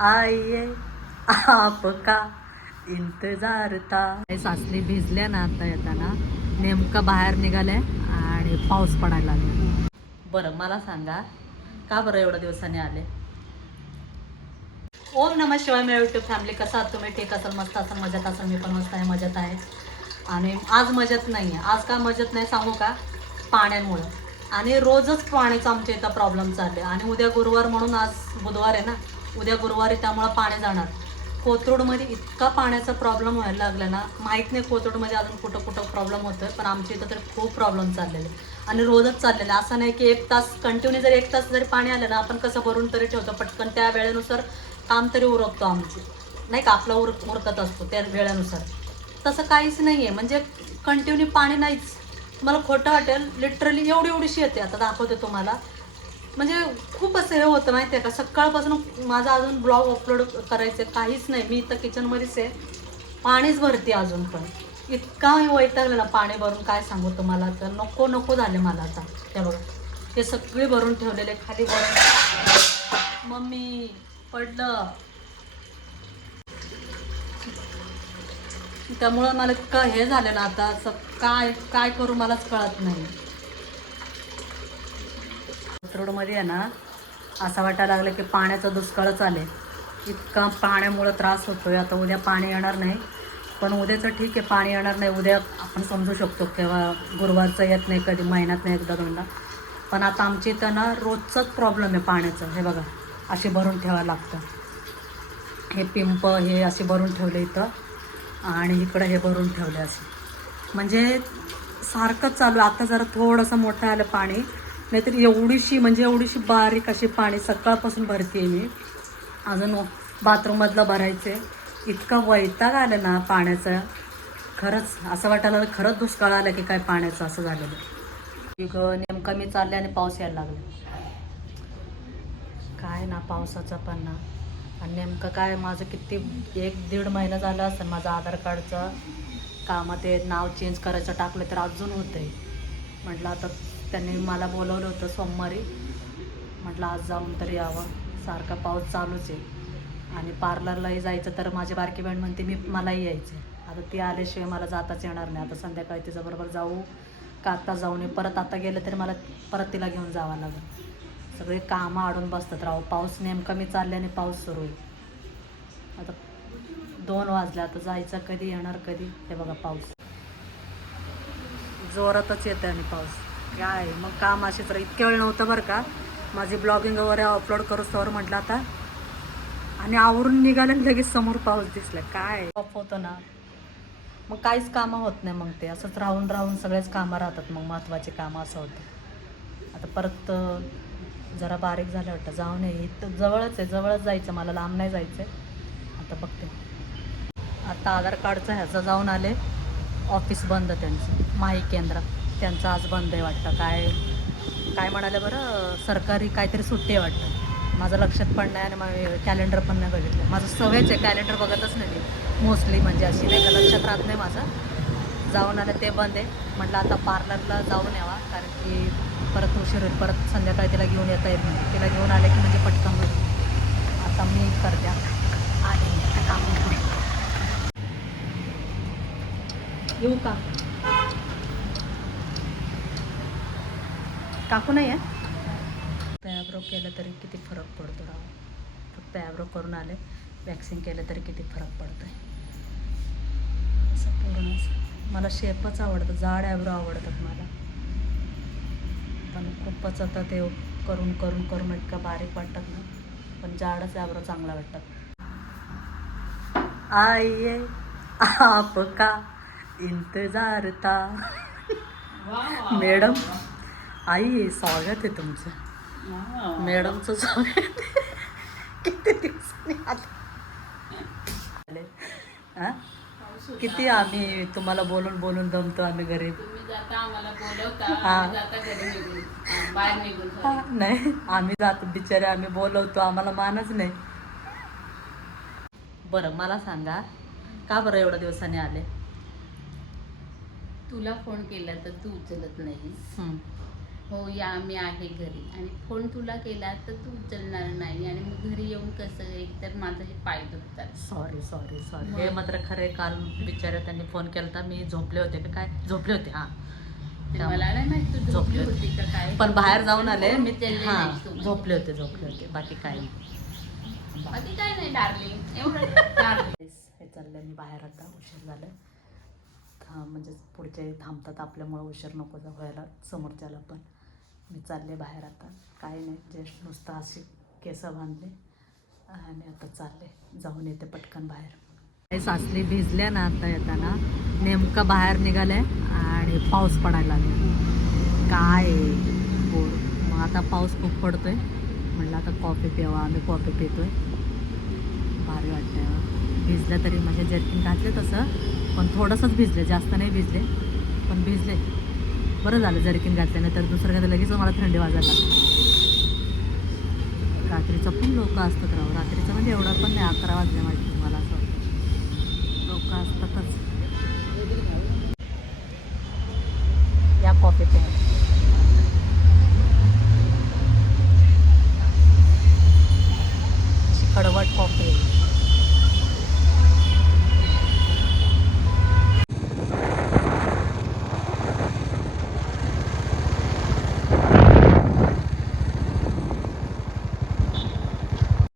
आइए आपका इंतजार था. सासली भिजल्या ना आता येताना. नेमकं बाहेर निघाले आणि पाऊस पडायला लागला. बरं मला सांगा का बरं एवढ्या दिवसांनी आले. ओम नमः शिवाय. मेरा यूट्यूब फॅमिली कसा आहात तुम्ही. ठीक असेल, मस्त असेल, मजेत असेल. मी पण मस्त आहे, मजेत आहे. आणि आज मजेत नाही आहे. आज का मजेत नाही सांगू का. पाण्यामुळं. आणि रोजच पाण्याचा आमच्या इथं प्रॉब्लेम चालले. आणि उद्या गुरुवार म्हणून, आज बुधवार आहे ना, उद्या गुरुवारी, त्यामुळं पाणी जाणार. कोथरूडमध्ये इतका पाण्याचा प्रॉब्लेम व्हायला लागला ना. माहीत नाही कोथरूडमध्ये अजून कुठं कुठं प्रॉब्लेम होतोय, पण आमच्या इथं तर खूप प्रॉब्लेम चाललेले. आणि रोजच चाललेलं. असं नाही की 1 तास कंटिन्यू जर 1 तास जरी पाणी आलं ना, आपण कसं भरून तरी ठेवतो पटकन, त्या वेळेनुसार काम तरी उरकतो आमचे, नाही का, आपला उरकत असतो त्या वेळेनुसार. तसं काहीच नाही आहे. म्हणजे कंटिन्यू पाणी नाहीच. मला खोटं वाटेल, लिटरली एवढी एवढीशी येते. आता दाखवते तुम्हाला. म्हणजे खूप असं हे होतं माहिती आहे का. सकाळपासून माझा अजून ब्लॉग अपलोड करायचं काहीच नाही. मी इथं किचनमध्येच आहे, पाणीच भरते अजून पण. इतका वैतागलं ना पाणी भरून, काय सांगू तुम्हाला. तर नको नको झाले मला आता. हे बघा, हे सगळे भरून ठेवलेले खाली भरून. मम्मी पडलं. त्यामुळं मला इतकं हे झालं ना आता. असं काय काय करू मलाच कळत नाही. रोडमध्ये आहे ना, असं वाटायला लागलं की पाण्याचा दुष्काळच आले. इतका पाण्यामुळं त्रास होतोय. आता उद्या पाणी येणार नाही, पण उद्याचं ठीक आहे, पाणी येणार नाही. उद्या आपण समजू शकतो केव्हा, गुरुवारचं येत नाही, कधी महिन्यात नाही एकदा दोनदा. पण आता आमच्या इथं ना रोजचाच प्रॉब्लेम आहे पाण्याचं. हे बघा, असे भरून ठेवायला लागतं. हे पिंप हे असे भरून ठेवले इथं, आणि इकडं हे भरून ठेवले असे. म्हणजे सारखंच चालू. आता जरा थोडंसं मोठं आलं पाणी, नाहीतर एवढीशी, म्हणजे एवढीशी बारीक अशी पाणी सकाळपासून भरते मी. अजून बाथरूममधलं भरायचे. इतकं वैताग आलं ना पाण्याचं. खरंच असं वाटायला लागलं खरंच दुष्काळ आलं की काय पाण्याचं, असं झालेलं. नेमकं मी चालले आणि पाऊस यायला लागला. काय ना पावसाचं पण ना. आणि नेमकं काय, माझं किती 1-1.5 महिना झाला असेल माझं आधार कार्डचं कामात. ते नाव चेंज करायचं टाकलं तर अजून होतं आहे. म्हटलं आता त्यांनी मला बोलवलं होतं सोमवारी. म्हटलं आज जाऊन तरी यावं. सारखा पाऊस चालूच आहे. आणि पार्लरलाही जायचं तर माझी बारकी बहीण म्हणते मलाही यायचं आहे. आता ती आल्याशिवाय मला जाताच येणार नाही. आता संध्याकाळी तिच्याबरोबर जाऊ का आत्ता जाऊन ये. परत आता गेलं तरी मला परत तिला घेऊन जावं लागेल. सगळे कामं अडून बसतात राहू. पाऊस नेमका मी चालले आणि पाऊस सुरू आहे. आता 2 वाजले. आता जायचं कधी, येणार कधी. हे बघा पाऊस जोरातच येतं आणि पाऊस काय. मग काम असेच तर इतक्या वेळ नव्हतं बरं का. माझी ब्लॉगिंग वगैरे अपलोड करूच तर म्हटलं आता. आणि आवरून निघाले, लगेच समोर पाऊस दिसला. काय ऑफ होतं ना, मग काहीच कामं होत नाही. मग ते असंच राहून राहून सगळेच कामं राहतात. मग महत्त्वाचे कामं असं होतं. आता परत जरा बारीक झालं वाटतं, जाऊन ये. इथं जवळच आहे, जवळच जायचं मला, लांब नाही जायचं आहे. आता बघते. आता आधार कार्डचं ह्याचं जाऊन आले. ऑफिस बंद त्यांचं, माही केंद्र त्यांचं आज बंद आहे वाटतं. काय काय म्हणाले बरं, सरकारी काहीतरी सुट्टी आहे वाटतं. माझं लक्षात पण नाही आणि मग कॅलेंडर पण नाही बघितलं. माझं सवयच आहे, कॅलेंडर बघतच नाही मी मोस्टली. म्हणजे अशी नाही का, लक्षात राहत नाही माझं. जाऊन आलं ते बंद आहे. म्हटलं आता पार्लरला जाऊन यावा, कारण की परत उशीर होईल. परत संध्याकाळी तिला घेऊन येता येत नाही. तिला घेऊन आले की म्हणजे पटकन होईल. आता मी करते आणि काम येऊ का. काकू नाही आहे. ॲब्रो केलं तरी किती फरक पडतो राव. फक्त ॲब्रो करून आले, वॅक्सिंग केलं तरी किती फरक पडतो आहे. असं पूर्ण मला शेपच आवडतं, जाड ॲब्रो आवडतात मला. पण खूपच आता ते करून करून करून इतकं बारीक वाटतात ना. पण जाडच ॲब्रो चांगला वाटतात. आइए आपका इंतजार था. मॅडम आई स्वागत आहे तुमचं. मॅडमचं स्वागत. किती दिवसांनी आले. हां, किती आम्ही तुम्हाला बोलून बोलून दमतो आम्ही घरी. नाही, आम्ही जातो बिचारे, आम्ही बोलवतो, आम्हाला मानच नाही. बरं मला सांगा का बरं एवढ्या दिवसांनी आले. तुला फोन केला तर तू उचलत नाहीस. हो या मी आहे घरी आणि फोन तुला केला तर तू उचलणार नाही आणि मग घरी येऊन कसं एकतर माझं हे पाय दुखतात. सॉरी सॉरी सॉरी, मग? हे मात्र खरे. काल बिचारे त्यांनी फोन केला होता, मी झोपले होते का काय, झोपले होते हां. ते मला नाही माहित तू झोपली झोपले होती का काय, पण बाहेर जाऊन आले मी उचलले हां, नाही तू. झोपले होते बाकी काय नाही. बाकी काय नाही डार्लिंग, एवढं डार्लिंग. हे चाललंय मी बाहेर, आता उशीर झालं. म्हणजे पुढचे थांबतात आपल्यामुळं, उशीर नको व्हायला समोरच्याला पण. मी चालले बाहेर आता, काय नाही, जस्ट नुसतं अशी केस बांधले आणि आता चालले, जाऊन येते पटकन बाहेर. हे सासली भिजल्या ना आता येताना, नेमका बाहेर निघाले आणि पाऊस पडायला लागला. काय बोर. मग आता पाऊस खूप पडतोय, म्हटलं आता कॉफी प्यावा. आम्ही कॉफी पितोय, भारी वाटतं. भिजलं तरी म्हणजे जर्किन घातले तसं, पण थोडंसंच भिजले, जास्त नाही भिजले, पण भिजले. बरं झालं जर्किन घातल्याने, तर दुसरं काय लगेच मला थंडी वाजायला लागते. रात्रीचं पण लोक असतात राव, रात्रीचं म्हणजे एवढं पण नाही, 11 वाजले माहिती मला, असं वाटतं लोक असतातच.